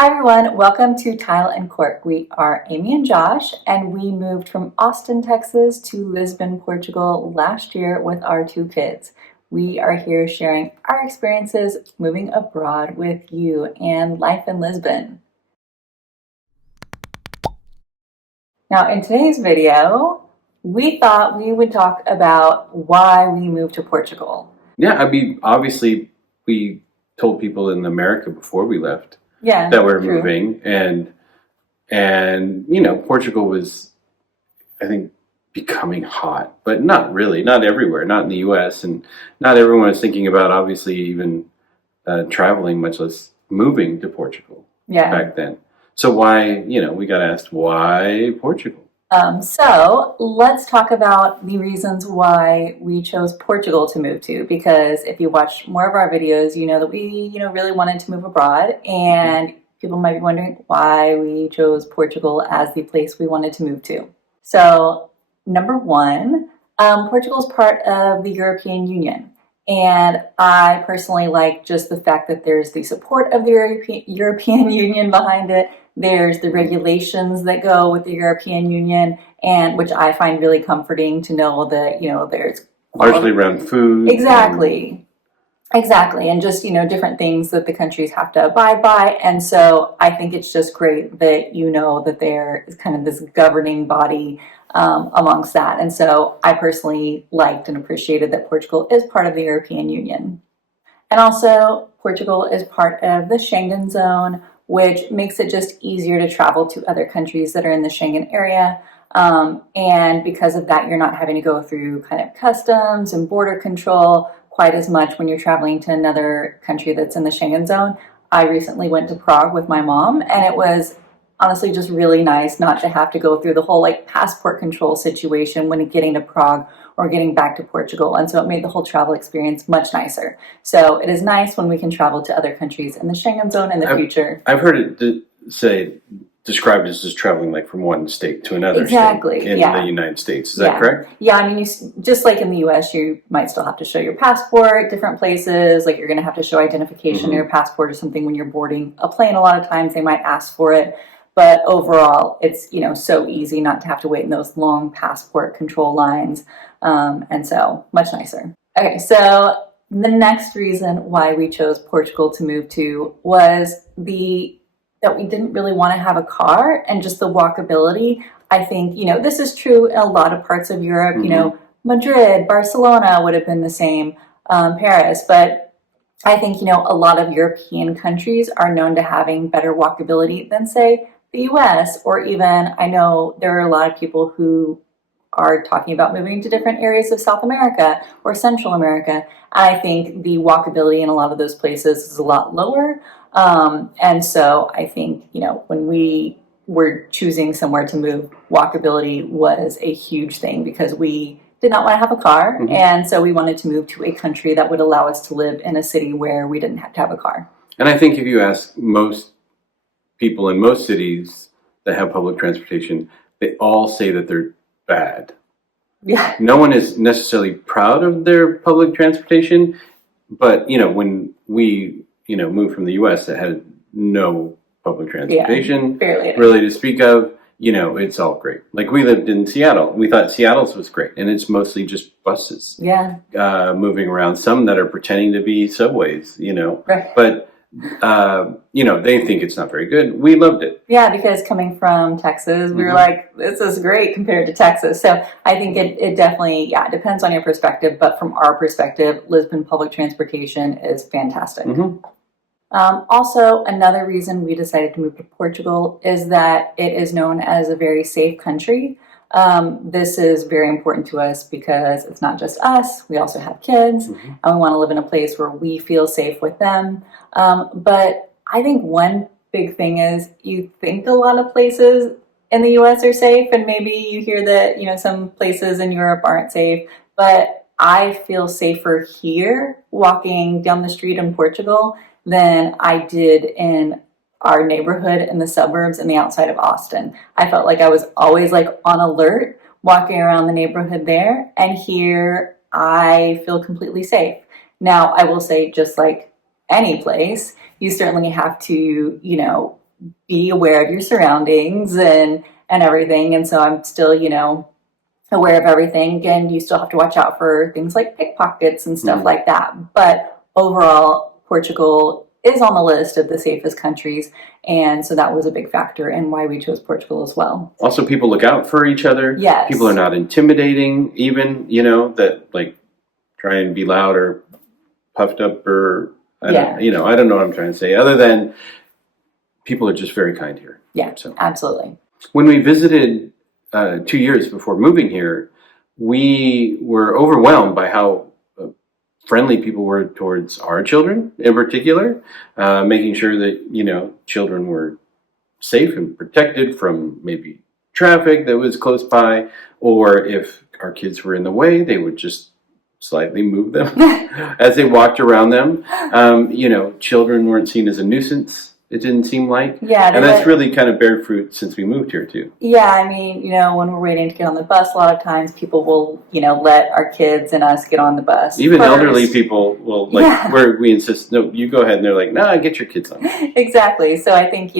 Hi everyone, welcome to Tile and Cork. We are Amy and Josh, and we moved from Austin, Texas to Lisbon, Portugal last year with our two kids. We are here sharing our experiences moving abroad with you and life in Lisbon. Now in today's video, we thought we would talk about why we moved to Portugal. Yeah, I mean, obviously, we told people in America before we left Yeah, that we're true. moving, and Portugal was, I think, becoming hot, but not really, not everywhere, not in the U.S., and not everyone was thinking about obviously even traveling, much less moving to Portugal back then. So why, we got asked why Portugal. So let's talk about the reasons why we chose Portugal to move to, because if you watch more of our videos, you know that we, really wanted to move abroad, and people might be wondering why we chose Portugal as the place we wanted to move to. So number one, Portugal is part of the European Union. And I personally like just the fact that there's the support of the European Union behind it. There's the regulations that go with the European Union, and which I find really comforting to know that, there's largely around food. Exactly. And just, different things that the countries have to abide by. And so I think it's just great that that there is kind of this governing body amongst that. And so I personally liked and appreciated that Portugal is part of the European Union. And also, Portugal is part of the Schengen zone, which makes it just easier to travel to other countries that are in the Schengen area. And because of that, you're not having to go through kind of customs and border control quite as much when you're traveling to another country that's in the Schengen zone. I recently went to Prague with my mom, and it was honestly just really nice not to have to go through the whole passport control situation when getting to Prague or getting back to Portugal. And so it made the whole travel experience much nicer. So it is nice when we can travel to other countries in the Schengen zone in the future. I've heard it described as just traveling from one state to another state in the United States. Is that correct? Yeah, I mean, just like in the U.S., you might still have to show your passport, different places. Like you're going to have to show identification of your passport or something when you're boarding a plane. A lot of times they might ask for it. But overall, it's, so easy not to have to wait in those long passport control lines. And so much nicer. Okay, so the next reason why we chose Portugal to move to was that we didn't really want to have a car, and just the walkability. I think, this is true in a lot of parts of Europe. Madrid, Barcelona would have been the same, Paris. But I think, a lot of European countries are known to having better walkability than, say, the US, or even I know there are a lot of people who are talking about moving to different areas of South America or Central America. And I think the walkability in a lot of those places is a lot lower. And so I think, when we were choosing somewhere to move, walkability was a huge thing because we did not want to have a car. And so we wanted to move to a country that would allow us to live in a city where we didn't have to have a car. And I think if you ask most people in most cities that have public transportation, they all say that they're bad. Yeah. No one is necessarily proud of their public transportation, but when we moved from the U.S. that had no public transportation really to speak of, it's all great. Like we lived in Seattle, we thought Seattle's was great, and it's mostly just buses. Moving around, some that are pretending to be subways, but they think it's not very good. We loved it. Yeah, because coming from Texas, we were like, this is great compared to Texas. So I think it definitely, depends on your perspective. But from our perspective, Lisbon public transportation is fantastic. Also, another reason we decided to move to Portugal is that it is known as a very safe country. This is very important to us because it's not just us. We also have kids, and we want to live in a place where we feel safe with them. But I think one big thing is you think a lot of places in the U.S. are safe, and maybe you hear that, some places in Europe aren't safe. But I feel safer here walking down the street in Portugal than I did in our neighborhood in the suburbs and the outside of Austin. I felt like I was always on alert walking around the neighborhood there, and here I feel completely safe. Now, I will say, just like any place, you certainly have to, be aware of your surroundings and everything. And so I'm still, aware of everything. And you still have to watch out for things like pickpockets and stuff like that. But overall, Portugal is on the list of the safest countries. And so that was a big factor in why we chose Portugal as well. Also, people look out for each other. Yes. People are not intimidating, even, that like try and be loud or puffed up or, I don't know what I'm trying to say, other than people are just very kind here. Yeah, so. Absolutely. When we visited 2 years before moving here, we were overwhelmed by how friendly people were towards our children in particular, making sure that, children were safe and protected from maybe traffic that was close by, or if our kids were in the way, they would just slightly move them as they walked around them. Children weren't seen as a nuisance. It didn't seem like. Yeah. And that's really kind of bear fruit since we moved here too. Yeah, I mean, when we're waiting to get on the bus, a lot of times people will, let our kids and us get on the bus. Even first. Elderly people will, where we insist, no, you go ahead. And they're like, nah, get your kids on. Exactly. So I think,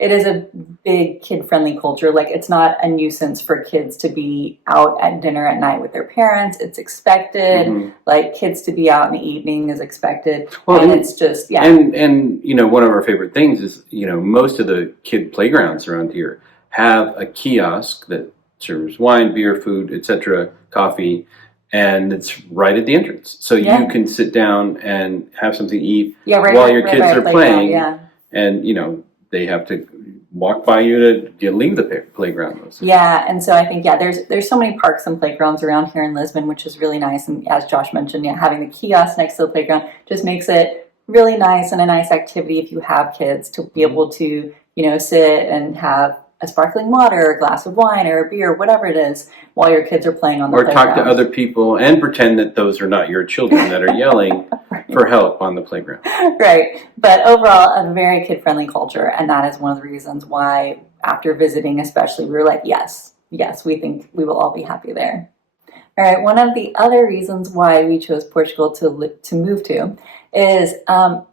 it is a big kid-friendly culture. Like, it's not a nuisance for kids to be out at dinner at night with their parents. It's expected. Mm-hmm. Like, kids to be out in the evening is expected. Well, and it's just, And, one of our favorite things is, most of the kid playgrounds around here have a kiosk that serves wine, beer, food, etc., coffee, and it's right at the entrance. So you can sit down and have something to eat while your kids are playing. Yeah. And, they have to walk by you to leave the playground. Yeah, and so I think, there's so many parks and playgrounds around here in Lisbon, which is really nice. And as Josh mentioned, having the kiosk next to the playground just makes it really nice and a nice activity if you have kids to be able to, sit and have a sparkling water or a glass of wine or a beer, whatever it is, while your kids are playing on the playground. Or talk to other people and pretend that those are not your children that are yelling for help on the playground. Right. But overall, a very kid-friendly culture. And that is one of the reasons why, after visiting especially, we were like, yes, we think we will all be happy there. All right. One of the other reasons why we chose Portugal to move to is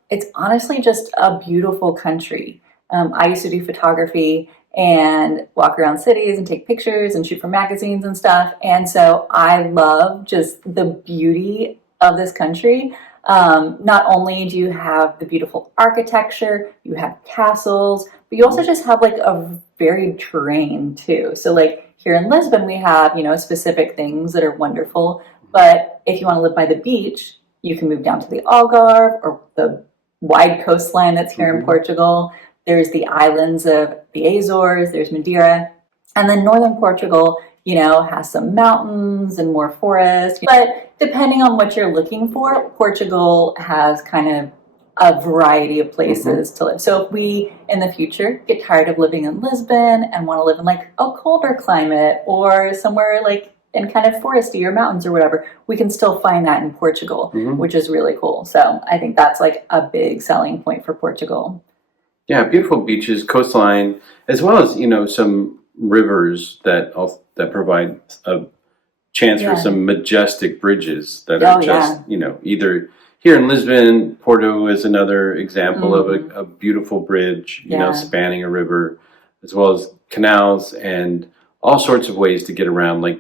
it's honestly just a beautiful country. I used to do photography and walk around cities and take pictures and shoot for magazines and stuff. And so I love just the beauty of this country. Not only do you have the beautiful architecture, you have castles, but you also just have like a varied terrain too. So like here in Lisbon, we have, specific things that are wonderful. But if you want to live by the beach, you can move down to the Algarve or the wide coastline that's here in Portugal. There's the islands of the Azores, there's Madeira. And then northern Portugal, has some mountains and more forest. But depending on what you're looking for, Portugal has kind of a variety of places to live. So if we, in the future, get tired of living in Lisbon and want to live in like a colder climate or somewhere like in kind of foresty or mountains or whatever, we can still find that in Portugal, which is really cool. So I think that's like a big selling point for Portugal. Yeah, beautiful beaches, coastline, as well as, some rivers that provide a chance for some majestic bridges that are just, either here in Lisbon. Porto is another example of a beautiful bridge, spanning a river, as well as canals and all sorts of ways to get around, like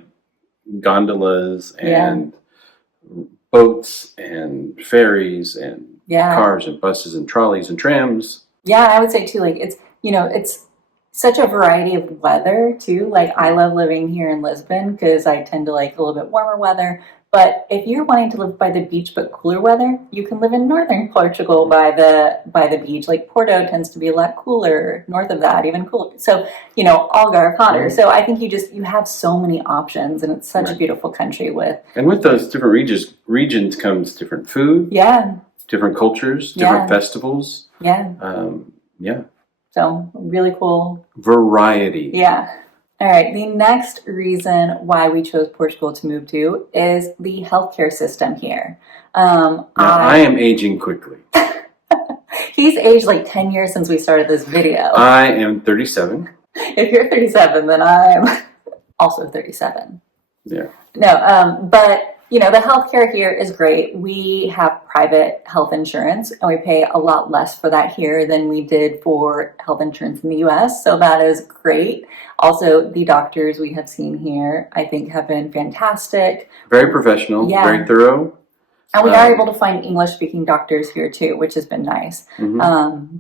gondolas and boats and ferries and cars and buses and trolleys and trams. Yeah, I would say too, like it's such a variety of weather too. Like I love living here in Lisbon because I tend to like a little bit warmer weather. But if you're wanting to live by the beach but cooler weather, you can live in northern Portugal by the beach. Like Porto tends to be a lot cooler. North of that, even cooler. So, Algarve hotter. So I think you have so many options, and it's such a beautiful country with those different regions comes different food. Yeah. Different cultures, different festivals. Yeah. So really cool. Variety. Yeah. All right. The next reason why we chose Portugal to move to is the healthcare system here. I am aging quickly. He's aged like 10 years since we started this video. I am 37. If you're 37, then I'm also 37. Yeah. No, but the healthcare here is great. We have private health insurance, and we pay a lot less for that here than we did for health insurance in the US. So that is great. Also, the doctors we have seen here, I think, have been fantastic. Very professional, very thorough. And we are able to find English-speaking doctors here too, which has been nice.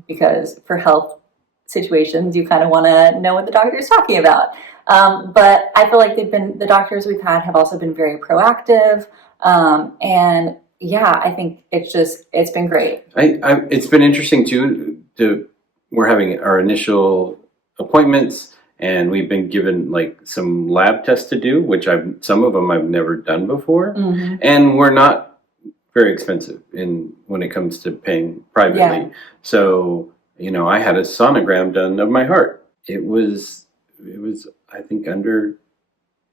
Because for health situations, you kind of want to know what the doctor is talking about. But I feel like the doctors we've had have also been very proactive. And yeah, I think it's been great. It's been interesting too. We're having our initial appointments, and we've been given like some lab tests to do, which some of them I've never done before, and we're not very expensive when it comes to paying privately. Yeah. So, I had a sonogram done of my heart. It was I think under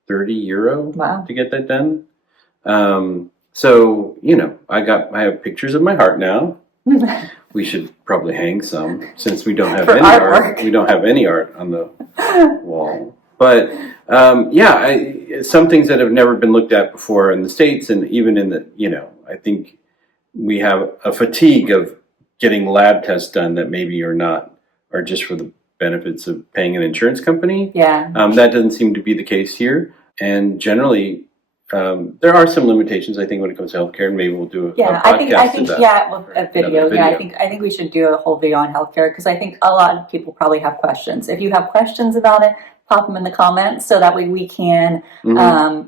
€30 to get that done. So, I have pictures of my heart now. We should probably hang some since we don't have any art. We don't have any art on the wall. But some things that have never been looked at before in the States, and even in I think we have a fatigue of getting lab tests done that maybe are just for the benefits of paying an insurance company. Yeah. That doesn't seem to be the case here. And generally, there are some limitations, I think, when it comes to healthcare, and maybe we'll do a podcast I think a video. Yeah, I think we should do a whole video on healthcare, because I think a lot of people probably have questions. If you have questions about it, pop them in the comments so that way we can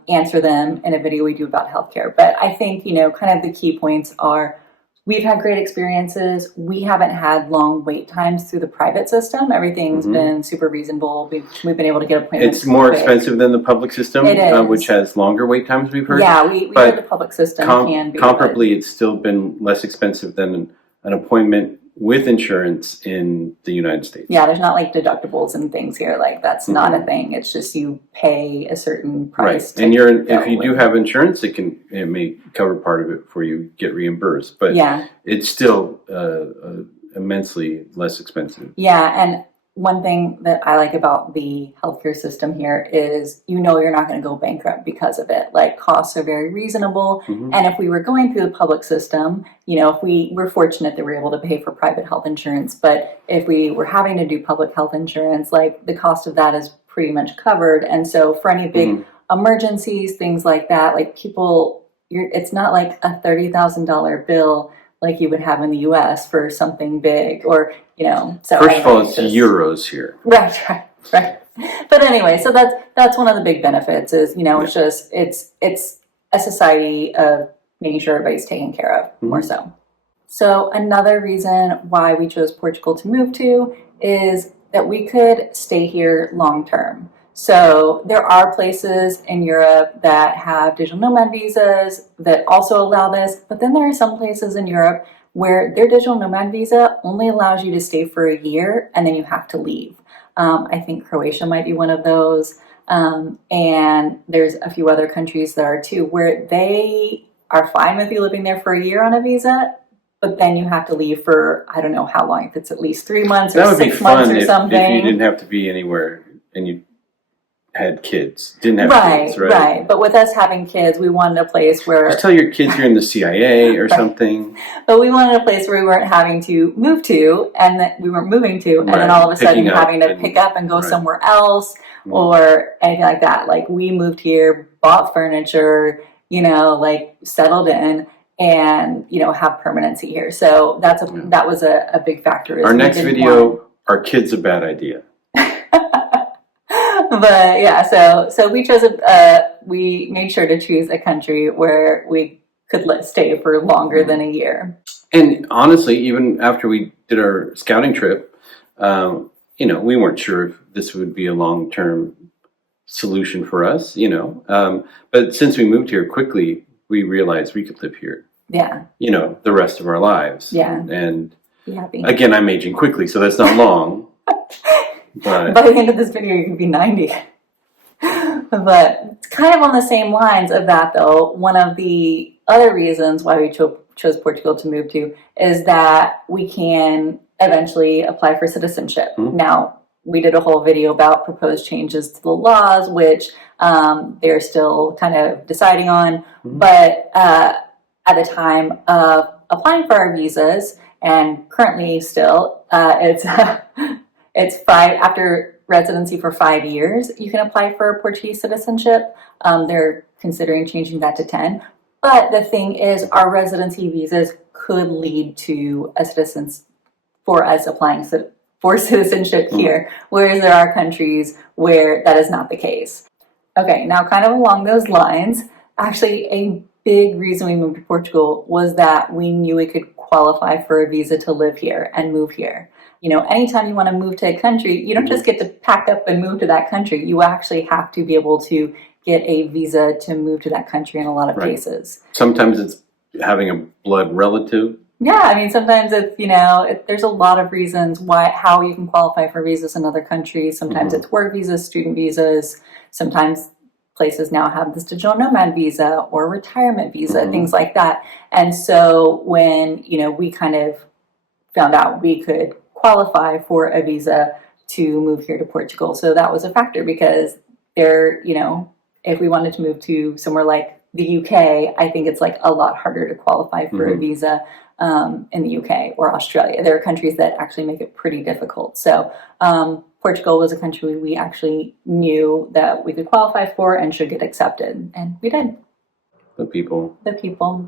answer them in a video we do about healthcare. But I think, kind of the key points are, we've had great experiences. We haven't had long wait times through the private system. Everything's been super reasonable. We've been able to get appointments. It's more expensive than the public system, which has longer wait times, we've heard. Yeah, we heard the public system can be. Comparably, it's still been less expensive than an appointment with insurance in the United States. Yeah, there's not like deductibles and things here. Like, that's not a thing. It's just you pay a certain price. Right. And if you do have insurance, it may cover part of it for you, get reimbursed. But it's still immensely less expensive. Yeah, and one thing that I like about the healthcare system here is, you're not going to go bankrupt because of it. Like, costs are very reasonable. And if we were going through the public system, if we're fortunate that we're able to pay for private health insurance, but if we were having to do public health insurance, like, the cost of that is pretty much covered. And so for any big emergencies, things like that, like, it's not like a $30,000 bill like you would have in the U.S. for something big, or, so. First of all, it's euros here. Right. But anyway, so that's one of the big benefits is, it's a society of making sure everybody's taken care of, more so. So another reason why we chose Portugal to move to is that we could stay here long term. So there are places in Europe that have digital nomad visas that also allow this, but then there are some places in Europe where their digital nomad visa only allows you to stay for a year and then you have to leave. I think Croatia might be one of those, and there's a few other countries that are too, where they are fine with you living there for a year on a visa, but then you have to leave for, I don't know how long, if it's at least 3 months or 6 months or something. If you didn't have to be anywhere and you had kids, didn't have kids, right? Right. But with us having kids, we wanted a place where... Just tell your kids you're in the CIA or something. But we wanted a place where we weren't having to move to, and that we weren't moving to, and then all of a sudden having to pick up and go somewhere else, or anything like that. Like, we moved here, bought furniture, settled in, and, have permanency here. So that was a big factor. Our next video, are kids a bad idea? But yeah, so we chose we made sure to choose a country where we could stay for longer than a year. And honestly, even after we did our scouting trip, we weren't sure if this would be a long-term solution for us, but since we moved here quickly, we realized we could live here. Yeah. The rest of our lives. Yeah. And be happy. Again, I'm aging quickly, so that's not long. But by the end of this video, you can be 90. But it's kind of on the same lines of that, though. One of the other reasons why we chose Portugal to move to is that we can eventually apply for citizenship. Now, we did a whole video about proposed changes to the laws, which they're still kind of deciding on. Mm-hmm. But at the time of applying for our visas, and currently still, it's 5 after residency for 5 years, you can apply for Portuguese citizenship. They're considering changing that to 10. But the thing is, our residency visas could lead to for us applying for citizenship here, whereas there are countries where that is not the case. Okay, now kind of along those lines, actually a big reason we moved to Portugal was that we knew we could qualify for a visa to live here and move here. You know, anytime you want to move to a country, you don't just get to pack up and move to that country. You actually have to be able to get a visa to move to that country in a lot of cases. Sometimes it's having a blood relative. Yeah, I mean, sometimes it's, there's a lot of reasons how you can qualify for visas in other countries. Sometimes it's work visas, student visas. Sometimes places now have this digital nomad visa or retirement visa, things like that. And so when, we kind of found out we could qualify for a visa to move here to Portugal. So that was a factor because if we wanted to move to somewhere like the UK, I think it's like a lot harder to qualify for a visa in the UK or Australia. There are countries that actually make it pretty difficult. So Portugal was a country we actually knew that we could qualify for and should get accepted. And we did. The people.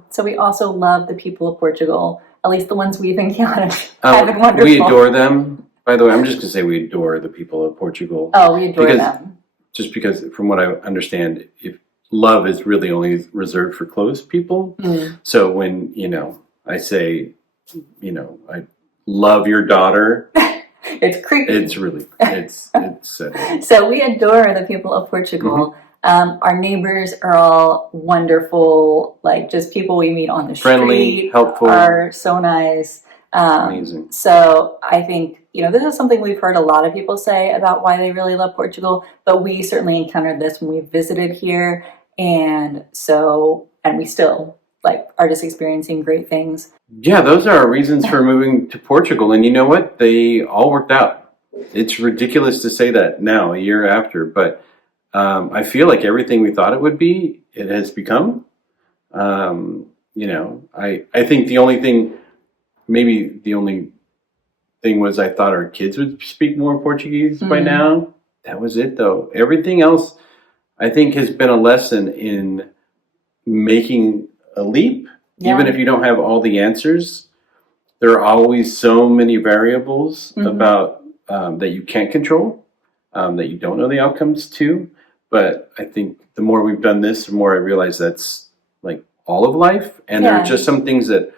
So we also love the people of Portugal, at least the ones we've encountered. Have been wonderful. We adore them. By the way, I'm just going to say we adore the people of Portugal. Oh, we adore them. Just because, from what I understand, if love is really only reserved for close people. So when, I say, I love your daughter. It's creepy. It's really, it's So we adore the people of Portugal. Our neighbors are all wonderful, like just people we meet on the friendly, street. Helpful. Are so nice. Amazing. So I think, this is something we've heard a lot of people say about why they really love Portugal, but we certainly encountered this when we visited here. And we still are just experiencing great things. Yeah, those are our reasons for moving to Portugal. And you know what? They all worked out. It's ridiculous to say that now, a year after, but I feel like everything we thought it would be, it has become. I think the only thing was I thought our kids would speak more Portuguese by now. That was it, though. Everything else, I think, has been a lesson in making a leap. Yeah. Even if you don't have all the answers, there are always so many variables about that you can't control, that you don't know the outcomes to. But I think the more we've done this, the more I realize that's like all of life. And there are just some things that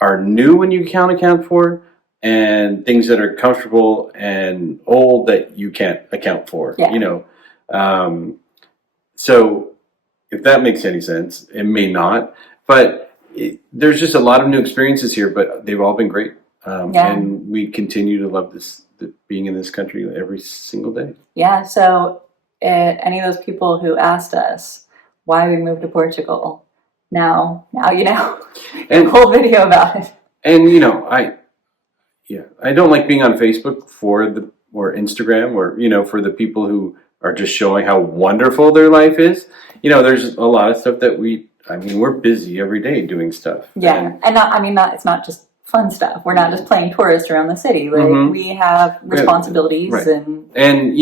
are new when you can't account for, and things that are comfortable and old that you can't account for. Yeah. So if that makes any sense, it may not. But there's just a lot of new experiences here, but they've all been great. And we continue to love being in this country every single day. Yeah, so any of those people who asked us why we moved to Portugal, now you know. And a whole video about it. And I don't like being on Facebook or Instagram or for the people who are just showing how wonderful their life is. There's a lot of stuff that we're busy every day doing stuff. Yeah, it's not just fun stuff. We're not just playing tourists around the city. We have responsibilities. Right. And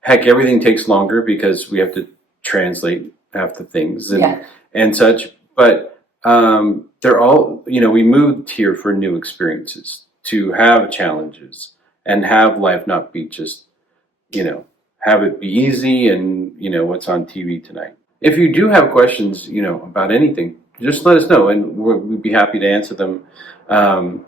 heck, everything takes longer because we have to translate half the things and such. But they're all, we moved here for new experiences, to have challenges and have life not be just, have it be easy and, what's on TV tonight. If you do have questions, about anything, just let us know and we'd be happy to answer them. Again,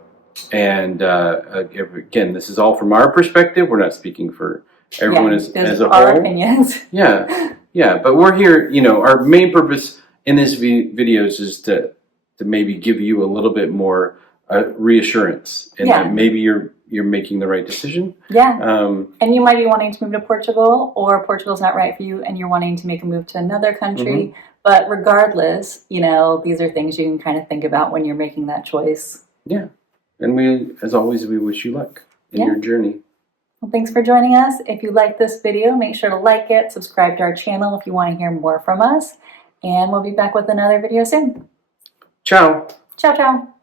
this is all from our perspective. We're not speaking for everyone as a whole. Our opinions. Yeah. But we're here, our main purpose in this videos is to maybe give you a little bit more reassurance and that maybe you're making the right decision. Yeah. And you might be wanting to move to Portugal, or Portugal's not right for you and you're wanting to make a move to another country. But regardless, these are things you can kind of think about when you're making that choice. Yeah. And as always, we wish you luck in your journey. Well, thanks for joining us. If you like this video, make sure to like it, subscribe to our channel if you want to hear more from us, and we'll be back with another video soon. Ciao. Ciao, ciao.